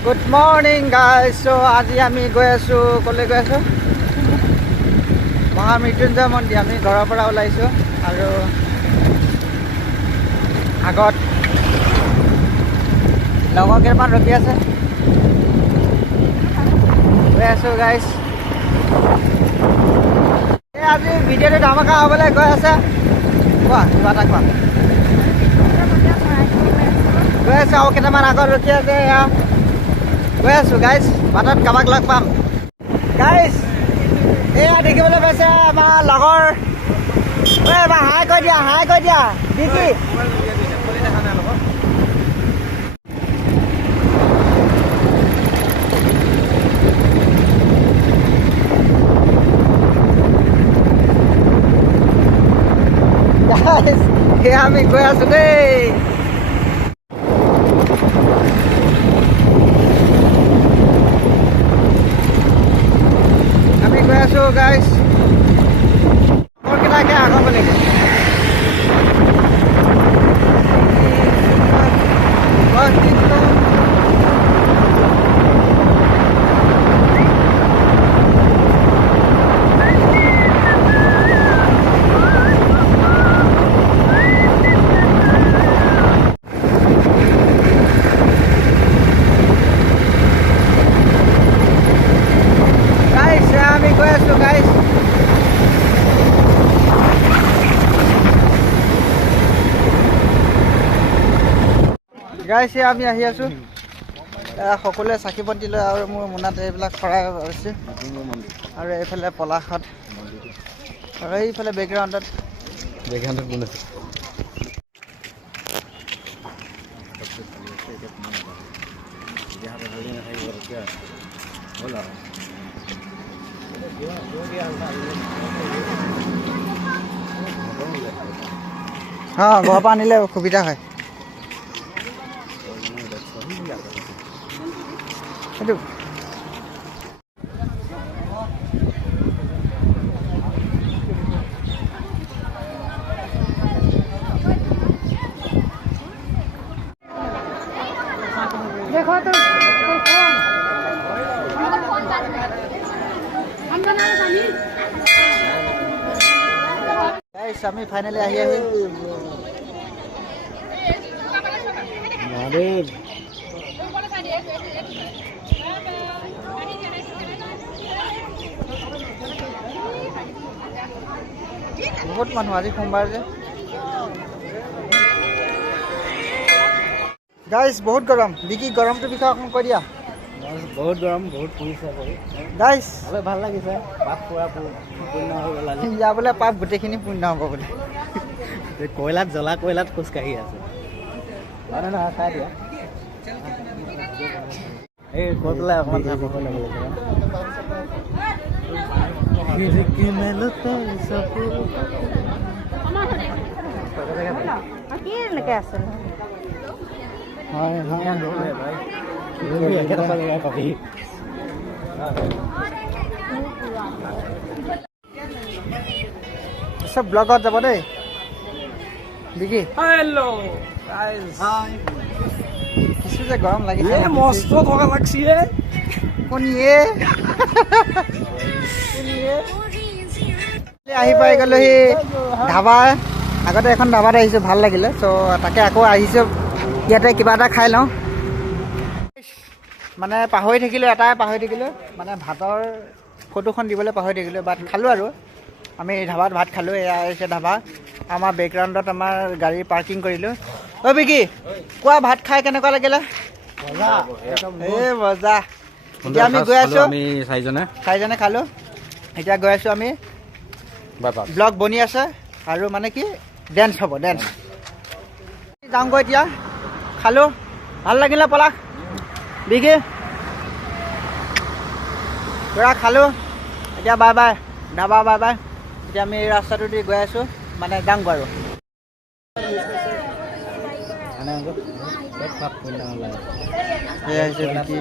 Good morning guys. So আজি আমি গৈ আছো কলে গৈ আছো মহামৃত্যুঞ্জয় মন্দিৰ আমি ঘৰৰ পৰা ওলাইছো আৰু আগত লগৰ কেইটামান ৰখি আছে গৈ আছো গাইজ আজি ভিডিঅ'টো ধামাকা হ'বলৈ গৈ আছে কোৱা কিবা এটা কোৱা গৈ আছো আৰু কেইটামান আগত ৰখি আছে এয়া গৈ আছো গাইজ বাটত কাৰোবাক লগ পাম গাইজ এয়া দেখিবলৈ পাইছে আমাৰ লগৰ এবাৰ হাই কৈ দিয়া বিকি গাইজ এয়া আমি গৈ আছো দেই So guys, और कितना क्या आगे बोलेंगे? बस इतना গাইছ আমি আহি আছো সকলোৱে চাকি বন্তি লৈ আৰু মোৰ মনত এইবিলাক খৰাই আছে আৰু এইফালে পলাশত আৰু এইফালে বেকগ্ৰাউণ্ডত কোন আছে ঘৰৰ পৰা আনিলে সুবিধা হয় Aduh. देखो तो phone guys kami finally akhir Madrid बहुत মানুহ আজি সোমবাৰ যে গাইস বহুত গৰম বিকি গৰমটো বিষয়ে অকণ কৈ দিয়া বহুত গৰম বহুত পুৰিছে গাইস আবে ভাল লাগিছে পাপ পুৰা পূৰ্ণ হৈ গ'ল আজি ইয়া বোলে পাপ গোটেইখিনি পূৰ্ণ হ'ব বোলে কয়লাত জ্বলা কয়লাত খোজ কাঢ়ি আছে মানে না খাই দিয়া এই কতলা অকণ চাব লাগে কি মেলতে সপু কি এনেকৈ আছে হয় ভাই সব ব্লগত যাব দেই বিকি হেল্ল গাইস হাই কিছু যে গৰম লাগিছে মস্ত থকা লাগছে কোনিয়ে আহি পাই গ'লোহি ধাবা আগতে এখন ধাবাত আহিছোঁ ভাল লাগিলে চ' তাকে আকৌ আহিছোঁ ইয়াতে কিবা এটা খাই লওঁ মানে পাহৰি থাকিলোঁ মানে ভাতৰ ফটোখন দিবলৈ পাহৰি থাকিলোঁ বাট খালোঁ আৰু আমি ধাবাত ভাত খালোঁ এয়া হৈছে ধাবা আমাৰ বেকগ্ৰাউণ্ডত আমাৰ গাড়ী পাৰ্কিং কৰিলোঁ অ' বিকি কোৱা ভাত খাই কেনেকুৱা লাগিলে মজা এতিয়া আমি গৈ আছোঁ চাৰিজনে খালোঁ এতিয়া গৈ আছোঁ আমি ব্লগ বনি আছে আৰু মানে কি ডেন্স হ'ব যাওঁগৈ এতিয়া খালোঁ ভাল লাগিলে পলাশ বিকি পুৰা খালোঁ এতিয়া bye bye dhaba bye bye এতিয়া আমি ৰাস্তাটো দি গৈ আছোঁ মানে যাওঁগৈ আৰু এয়া হৈছে বিকি